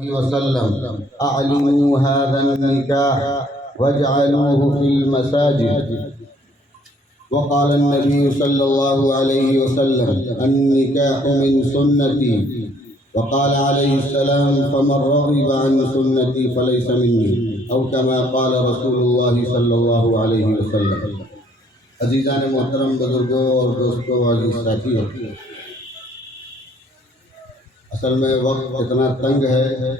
وسلم أعلنوا هذا النكاح واجعلوه في المساجد. وقال النبي صلى الله عليه وسلم النكاح من سنتي. وقال عليه السلام فمن رغب عن سنتي فليس مني أو كما قال رسول الله صلى الله عليه وسلم. عزیزان محترم، بزرگوں اور دوستوں عزیز ساتھیوں، اصل میں وقت اتنا تنگ ہے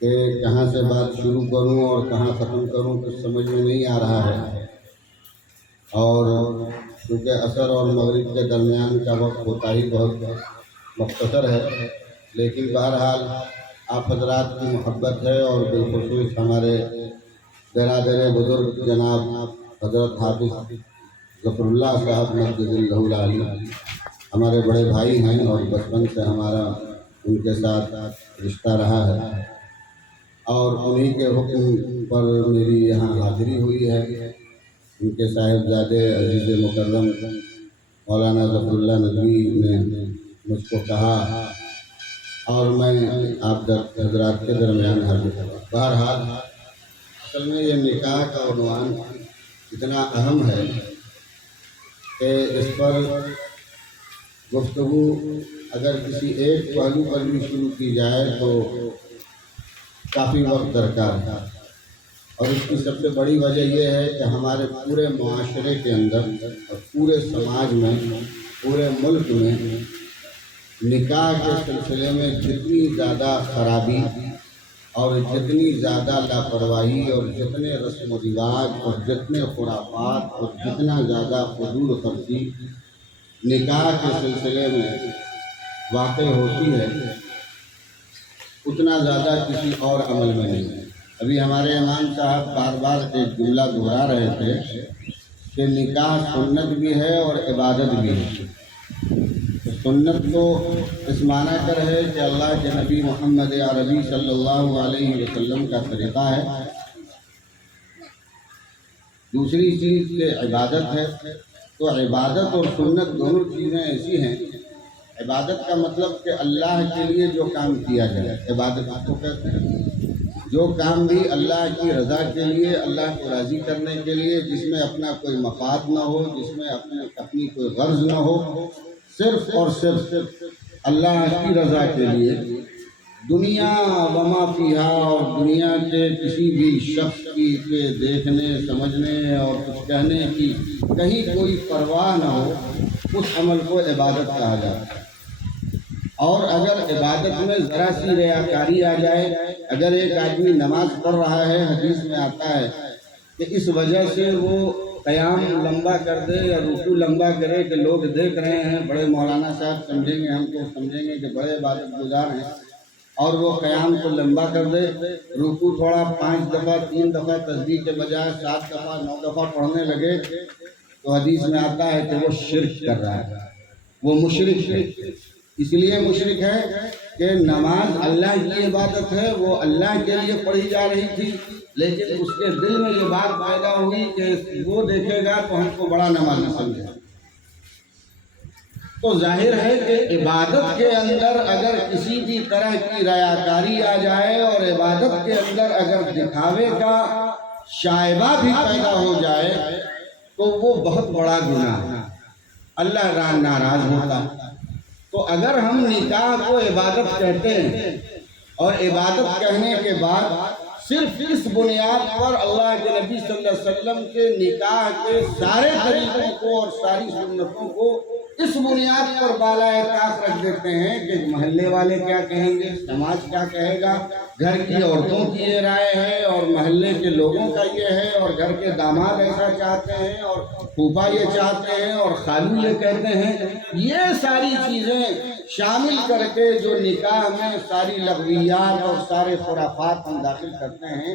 کہ کہاں سے بات شروع کروں اور کہاں ختم کروں کچھ سمجھ میں نہیں آ رہا ہے، اور چونکہ عصر اور مغرب کے درمیان کا وقت ہوتا ہی بہت مختصر ہے، لیکن بہرحال آپ حضرات کی محبت ہے اور بالخصوص ہمارے برادر بزرگ جناب حضرت حافظ ظفر اللہ صاحب مجدد اللہ العالی ہمارے بڑے بھائی ہیں اور بچپن سے ہمارا ان کے ساتھ رشتہ رہا ہے، اور انہی کے حکم پر میری یہاں حاضری ہوئی ہے۔ ان کے صاحبزادے عزیز مکرم مولانا ظفر اللہ ندوی نے مجھ کو کہا اور میں آپ حضرات کے درمیان حاضر ہوا۔ بہرحال اصل میں یہ نکاح کا عنوان اتنا اہم ہے کہ اس پر گفتگو اگر کسی ایک پہلو پر بھی شروع کی جائے تو کافی وقت درکار ہے، اور اس کی سب سے بڑی وجہ یہ ہے کہ ہمارے پورے معاشرے کے اندر اور پورے سماج میں، پورے ملک میں نکاح کے سلسلے میں جتنی زیادہ خرابی اور جتنی زیادہ لاپرواہی اور جتنے رسم و رواج اور جتنے خرافات اور جتنا زیادہ فضول خرچی نکاح کے سلسلے میں واقع ہوتی ہے، اتنا زیادہ کسی اور عمل میں نہیں ہے۔ ابھی ہمارے امام صاحب بار بار ایک جملہ دہرا رہے تھے کہ نکاح سنت بھی ہے اور عبادت بھی ہے۔ سنت تو اس معنی کر ہے کہ اللہ کے نبی محمد عربی صلی اللہ علیہ وسلم کا طریقہ ہے۔ دوسری چیز کہ عبادت ہے، تو عبادت اور سنت دونوں چیزیں ایسی ہیں۔ عبادت کا مطلب کہ اللہ کے لیے جو کام کیا جائے عبادت کو کہتے ہیں۔ جو کام بھی اللہ کی رضا کے لیے، اللہ کو راضی کرنے کے لیے، جس میں اپنا کوئی مفاد نہ ہو، جس میں اپنی کوئی غرض نہ ہو، صرف اور صرف اللہ کی رضا کے لیے، دنیا وما فیہا اور دنیا کے کسی بھی شخص کی کے دیکھنے سمجھنے اور کچھ کہنے کی کہیں کوئی پرواہ نہ ہو، اس عمل کو عبادت کہا جاتا ہے۔ اور اگر عبادت میں ذرا سی ریاکاری آ جائے، اگر ایک آدمی نماز پڑھ رہا ہے، حدیث میں آتا ہے کہ اس وجہ سے وہ قیام لمبا کر دے یا رکوع لمبا کرے کہ لوگ دیکھ رہے ہیں، بڑے مولانا صاحب سمجھیں گے، ہم کو سمجھیں گے کہ بڑے عبادت گزار ہیں، اور وہ قیام کو لمبا کر دے، رکوع تھوڑا 5 دفعہ 3 دفعہ تسبیح کے بجائے 7 دفعہ 9 دفعہ پڑھنے لگے، تو حدیث میں آتا ہے کہ وہ شرک کر رہا ہے، وہ مشرک ہے۔ اس لیے مشرک ہے کہ نماز اللہ کی عبادت ہے، وہ اللہ کے لیے پڑھی جا رہی تھی، لیکن اس کے دل میں یہ بات پیدا ہوئی کہ وہ دیکھے گا تو ہم کو بڑا نمازی سمجھے گا۔ تو ظاہر ہے کہ عبادت کے اندر اگر کسی بھی طرح کی ریاکاری آ جائے اور عبادت کے اندر اگر دکھاوے کا شائبہ بھی پیدا ہو جائے تو وہ بہت بڑا گناہ ہے، اللہ ناراض ہوتا ہے۔ تو اگر ہم نکاح کو عبادت کہتے ہیں اور عبادت کہنے کے بعد صرف اس بنیاد پر اللہ کے نبی صلی اللہ علیہ وسلم کے نکاح کے سارے طریقوں کو اور ساری سنتوں کو اس بنیاد پر بالائے طاق رکھ دیتے ہیں کہ محلے والے کیا کہیں گے، سماج کیا کہے گا، گھر کی عورتوں کی یہ رائے ہے اور محلے کے لوگوں کا یہ ہے، اور گھر کے داماد ایسا چاہتے ہیں اور پھوپھا یہ چاہتے ہیں اور خالو یہ کہتے ہیں، یہ ساری چیزیں شامل کر کے جو نکاح میں ساری لغویات اور سارے خرافات ہم داخل کرتے ہیں،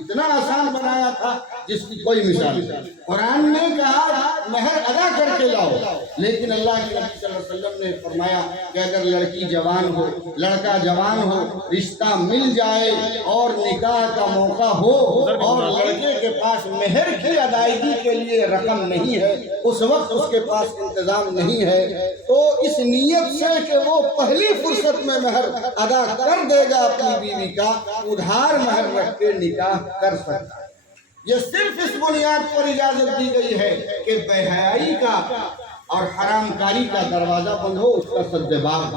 اتنا آسان بنایا تھا جس کی کوئی مثال نہیں۔ قرآن نے کہا مہر ادا کر کے لاؤ، لیکن اللہ کے نبی صلی اللہ علیہ وسلم نے فرمایا کہ اگر لڑکی جوان ہو، لڑکا جوان ہو، رشتہ مل جائے اور نکاح کا موقع ہو اور لڑکے کے پاس مہر کی ادائیگی کے لیے رقم نہیں ہے، اس وقت اس کے پاس انتظام نہیں ہے، تو اس نیت سے کہ وہ پہلی فرصت میں مہر ادا کر دے گا اپنی بیوی کا، ادھار مہر رکھ کے نکاح کر سکتا ہے۔ یہ صرف اس بنیاد پر اجازت دی گئی ہے کہ بے حیائی کا اور حرام کاری کا دروازہ بند ہو، اس کا سد باب،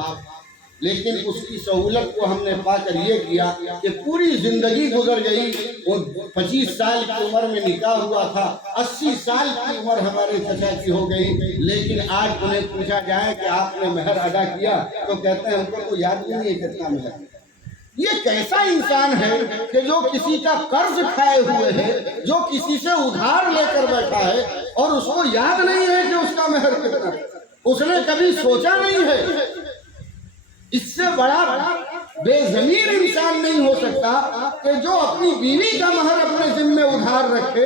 لیکن اس کی سہولت کو ہم نے پا کر یہ کیا کہ پوری زندگی گزر گئی، وہ 25 سال کی عمر میں نکاح ہوا تھا، 80 سال کی عمر ہمارے چچا کی ہو گئی، لیکن آج انہیں پوچھا جائے کہ آپ نے مہر ادا کیا تو کہتے ہیں ہم کو تو یاد نہیں ہے کتنا مہر۔ یہ کیسا انسان ہے کہ جو کسی کا قرض کھائے ہوئے ہے، جو کسی سے ادھار لے کر بیٹھا ہے اور اس کو یاد نہیں ہے کہ اس کا مہر کتنا ہے، اس نے کبھی سوچا نہیں ہے۔ اس سے بڑا بے ضمیر انسان نہیں ہو سکتا کہ جو اپنی بیوی کا مہر اپنے ذمہ ادھار رکھے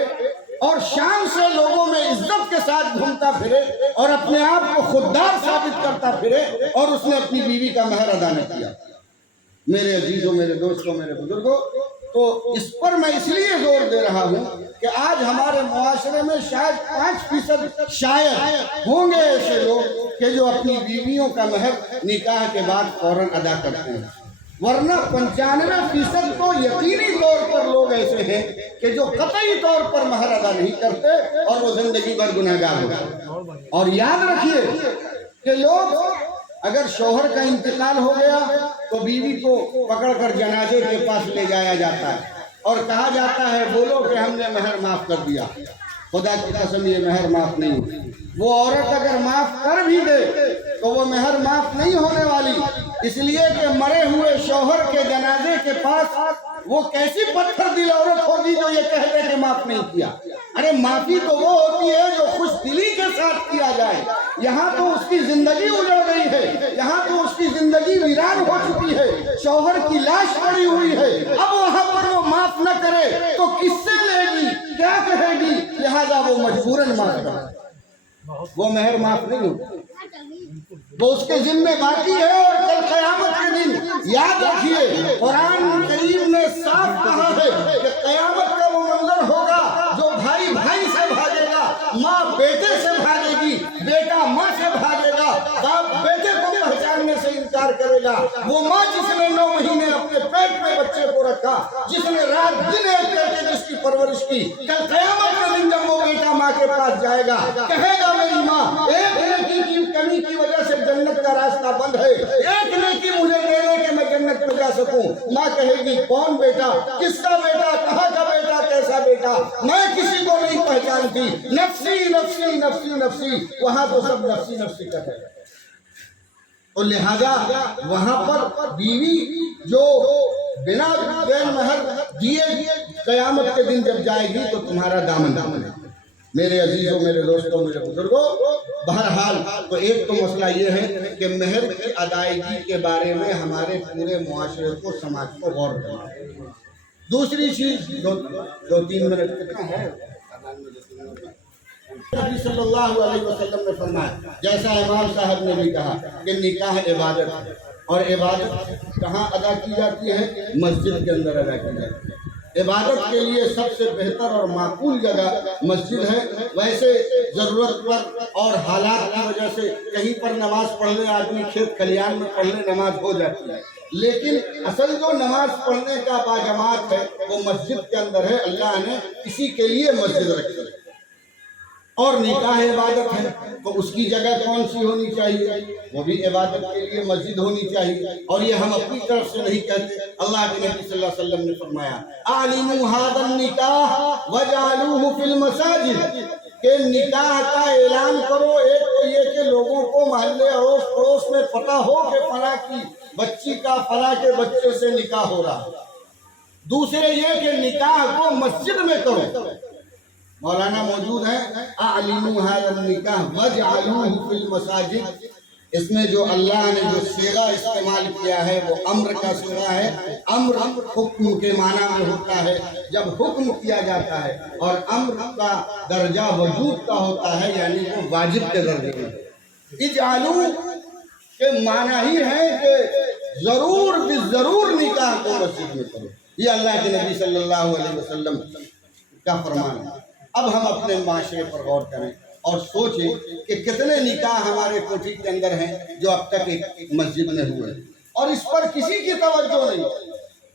اور شام سے لوگوں میں عزت کے ساتھ گھومتا پھرے اور اپنے آپ کو خوددار ثابت کرتا پھرے اور اس نے اپنی بیوی کا مہر ادا نہ کیا۔ میرے عزیزوں، میرے دوستوں، میرے بزرگوں، تو اس پر میں اس لیے زور دے رہا ہوں کہ آج ہمارے معاشرے میں شاید 5% شاید ہوں گے ایسے لوگ کہ جو اپنی بیویوں کا مہر نکاح کے بعد فوراً ادا کرتے ہیں، ورنہ 95% تو یقینی طور پر لوگ ایسے ہیں کہ جو قطعی طور پر مہر ادا نہیں کرتے اور وہ زندگی بھر گنہگار ہوتے ہیں۔ اور یاد رکھیے کہ لوگ اگر شوہر کا انتقال ہو گیا تو بیوی کو پکڑ کر جنازے کے پاس لے جایا جاتا ہے اور کہا جاتا ہے بولو کہ ہم نے مہر معاف کر دیا۔ خدا کی قسم یہ مہر معاف نہیں ہوتی۔ وہ عورت اگر معاف کر بھی دے تو وہ مہر معاف نہیں ہونے والی، اس لیے کہ مرے ہوئے شوہر کے جنازے کے پاس وہ کیسی پتھر دل عورت ہوگی جو یہ کہہ دے کہ معاف نہیں کیا۔ ارے معافی تو وہ ہوتی ہے جو خوش دلی کے ساتھ کیا جائے۔ یہاں تو اس کی زندگی اجڑ گئی ہے، یہاں تو اس کی زندگی ویران ہو چکی ہے، شوہر کی لاش پڑی ہوئی ہے، اب وہاں پر وہ معاف نہ کرے تو کس سے لے گی، کیا کہے گی؟ لہذا وہ مجبوراً معاف کرے، وہ مہر معاف نہیں ہوتی، وہ اس کے ذمہ باقی ہے۔ اور کل قیامت کے دن یاد رکھیے قرآن کریم نے صاف کہا ہے کہ قیامت کا وہ منظر ہوگا جو بھائی بھائی سے بھاگے گا، ماں بیٹے سے بھاگے گی، بیٹا ماں سے بھاگے گا، باپ بیٹے کو پہچاننے سے انکار کرے گا۔ وہ ماں جس نے 9 مہینے اپنے پیٹ میں بچے کو رکھا، جس نے رات دن ایک کر کے جس کی پرورش کی، کل قیامت کے دن جب وہ بیٹا ماں کے پاس جائے گا کہے گا میری ماں ایک نیکی کی کمی کی وجہ سے جنت کا راستہ بند ہے، ایک نیکی مجھے دے دے کہ میں جنت میں جا سکوں۔ ماں کہے گی کون بیٹا، کس کا بیٹا، کہاں کا بیٹا، کیسا بیٹا، میں کسی کو نہیں پہچانتی، نفسی نفسی نفسی نفسی، وہاں تو سب نفسی نفسی کہتے ہیں۔ اور لہذا وہاں پر بیوی جو بنا غیر مہر دیے قیامت کے دن جب جائے گی تو تمہارا دامن دامن ہے۔ میرے عزیزوں، میرے دوستوں، میرے بزرگوں، بہرحال تو ایک تو مسئلہ یہ ہے کہ مہر کی ادائیگی کے بارے میں ہمارے پورے معاشرے کو، سماج کو غور کرنا ہے۔ دوسری چیز، 2-3 منٹ کتنا ہے، نبی صلی اللہ علیہ وسلم نے فرمایا، جیسا امام صاحب نے بھی کہا کہ نکاح عبادت ہے، اور عبادت کہاں ادا کی جاتی ہے؟ مسجد کے اندر ادا کی جاتی ہے۔ عبادت کے لیے سب سے بہتر اور معقول جگہ مسجد ہے۔ ویسے ضرورت پر اور حالات کی وجہ سے کہیں پر نماز پڑھنے آدمی کھیت کھلیان میں پڑھنے نماز ہو جاتی ہے، لیکن اصل جو نماز پڑھنے کا باجماعت ہے وہ مسجد کے اندر ہے۔ اللہ نے اسی کے لیے مسجد رکھی ہے۔ اور نکاح عبادت ہے تو اس کی جگہ کون سی ہونی چاہیے؟ وہ بھی عبادت کے لیے مسجد ہونی چاہیے۔ اور یہ ہم اپنی طرف سے نہیں کہتے، اللہ کے نبی صلی اللہ علیہ وسلم نے فرمایا اعلنوا ھذا النکاح وجعلوہ فی المساجد، کہ نکاح کا اعلان کرو۔ ایک تو یہ کہ لوگوں کو محلے اڑوس پڑوس میں پتہ ہو کہ فلاں کی بچی کا فلاں کے بچے سے نکاح ہو رہا۔ دوسرے یہ کہ نکاح کو مسجد میں کرو۔ مولانا موجود ہیں، اعلنوا ھذا النکاح وجعلوہ فی المساجد، اس میں جو اللہ نے جو صیغہ استعمال کیا ہے وہ امر کا صیغہ ہے۔ امر حکم کے معنی میں ہوتا ہے، جب حکم کیا جاتا ہے، اور امر کا درجہ وجوب کا ہوتا ہے، یعنی وہ واجب کے درجے میں۔ اجعلو کے معنی ہی ہے کہ ضرور بالضرور نکاح کو مسجد میں کرو، یہ اللہ کے نبی صلی اللہ علیہ وسلم کا فرمان ہے۔ اب ہم اپنے معاشرے پر غور کریں اور سوچیں کہ کتنے نکاح ہمارے کوٹھی کے اندر ہیں جو اب تک ایک مسجد میں ہوئے، اور اس پر کسی کی توجہ نہیں۔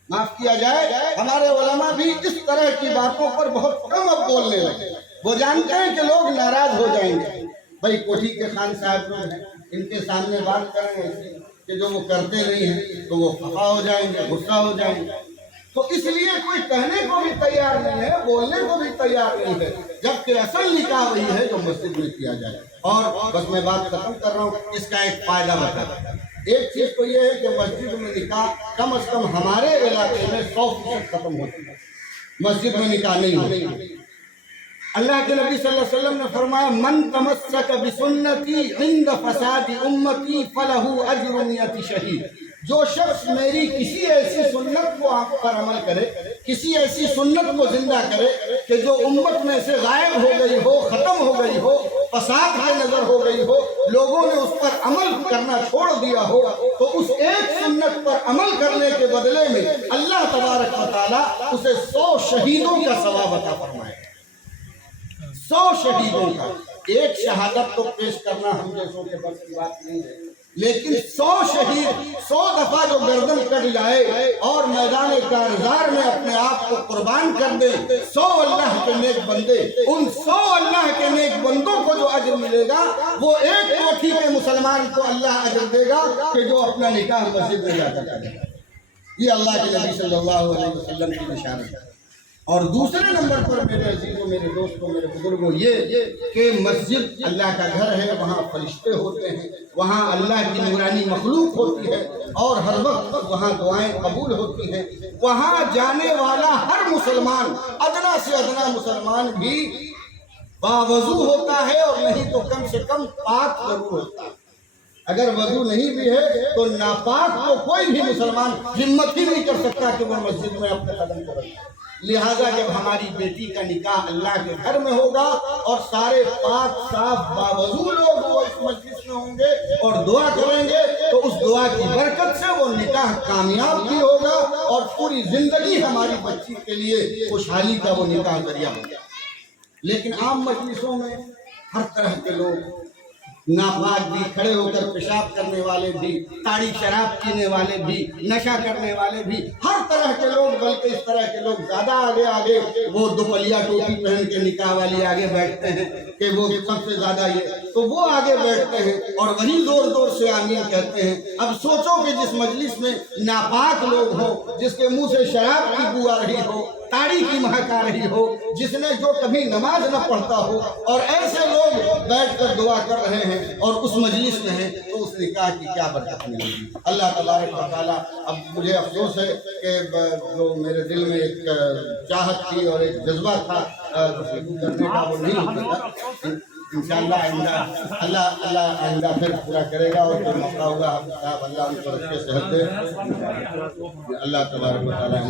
معاف کیا جائے، ہمارے علماء بھی اس طرح کی باتوں پر بہت کم اب بولنے لگے۔ وہ جانتے ہیں کہ لوگ ناراض ہو جائیں گے، بھائی کوٹھی کے خان صاحب لوگ ہیں، ان کے سامنے بات کریں گے کہ جو وہ کرتے نہیں ہیں تو وہ خفا ہو جائیں گے، غصہ ہو جائیں گے، تو اس لیے کوئی کہنے کو بھی تیار نہیں ہے، بولنے کو بھی تیار نہیں ہے، جبکہ اصل نکاح وہی ہے جو مسجد میں کیا جائے۔ اور بس میں بات ختم کر رہا ہوں، اس کا ایک فائدہ بتا رہا ہوں۔ ایک چیز تو یہ ہے کہ مسجد میں نکاح کم از کم ہمارے علاقے میں 100% ختم ہوتی ہے، مسجد میں نکاح نہیں ہوتی۔ اللہ کے نبی صلی اللہ علیہ وسلم نے فرمایا من تمسک بسنتی عند فساد امتی فلہ اجر میت شہید، جو شخص میری کسی ایسی سنت کو آپ پر عمل کرے، کسی ایسی سنت کو زندہ کرے کہ جو امت میں سے غائب ہو گئی ہو، ختم ہو گئی ہو، فساد کی نظر ہو گئی ہو، لوگوں نے اس پر عمل کرنا چھوڑ دیا ہو، تو اس ایک سنت پر عمل کرنے کے بدلے میں اللہ تبارک و تعالیٰ اسے 100 شہیدوں کا ثواب عطا فرمائے، 100 شہیدوں کا۔ ایک شہادت تو پیش کرنا ہم جیسوں کے بس کی بات نہیں ہے، لیکن 100 شہید 100 دفعہ جو گردن کٹ جائے اور میدان کارزار میں اپنے آپ کو قربان کر دے، 100 اللہ کے نیک بندے، ان 100 اللہ کے نیک بندوں کو جو اجر ملے گا وہ ایک کوٹھی کے مسلمان کو اللہ اجر دے گا کہ جو اپنا نکاح مسجد میں جا کر کرے گا۔ یہ اللہ کے نبی صلی اللہ علیہ وسلم کی نشانی ہے۔ اور دوسرے نمبر پر میرے عزیزوں، میرے دوستوں، میرے بزرگوں، یہ کہ مسجد اللہ کا گھر ہے، وہاں فرشتے ہوتے ہیں، وہاں اللہ کی نورانی مخلوق ہوتی ہے، اور ہر وقت وہاں دعائیں قبول ہوتی ہیں۔ وہاں جانے والا ہر مسلمان، ادنا سے ادنا مسلمان بھی باوضو ہوتا ہے، اور نہیں تو کم سے کم پاک ضرور ہوتا ہے۔ اگر وضو نہیں بھی ہے تو ناپاک تو کوئی بھی مسلمان ہمت ہی نہیں کر سکتا کہ وہ مسجد میں اپنے قدم کو رکھے۔ لہٰذا جب ہماری بیٹی کا نکاح اللہ کے گھر میں ہوگا اور سارے پاک صاف باوضو لوگ وہ اس مجلس میں ہوں گے اور دعا کریں گے، تو اس دعا کی برکت سے وہ نکاح کامیاب بھی ہوگا اور پوری زندگی ہماری بچی کے لیے خوشحالی کا وہ نکاح ذریعہ ہوگا۔ لیکن عام مجلسوں میں ہر طرح کے لوگ، ناپاک بھی، کھڑے ہو کر پیشاب کرنے والے بھی، تاڑی شراب پینے والے بھی، نشہ کرنے والے بھی، ہر طرح کے لوگ، بلکہ اس طرح کے لوگ زیادہ آگے وہ دوپلیا ٹوپی پہن کے نکاح والی آگے بیٹھتے ہیں کہ وہ سب سے زیادہ یہ، تو وہ آگے بیٹھتے ہیں اور وہی زور زور سے آمین کہتے ہیں۔ اب سوچو کہ جس مجلس میں ناپاک لوگ ہوں، جس کے منہ سے شراب کی بو آ رہی ہو، تاڑی کی مہک آ رہی ہو، جس نے جو کبھی نماز نہ پڑھتا ہو، اور ایسے لوگ بیٹھ کر دعا کر رہے ہیں اور اس مجلس میں ہیں، تو اس نکاح کی کیا برکت ملے گی؟ اللہ تبارک و تعالیٰ، اب مجھے افسوس ہے کہ جو میرے دل میں ایک چاہت تھی اور ایک جذبہ تھا کرنے کا، وہ نہیں ہو سکا۔ انشاءاللہ آئندہ اللہ آئندہ پھر پورا کرے گا، اور جو موقع ہوگا اللہ ان کو اچھے صحت دے۔ اللہ تبارک و تعالیٰ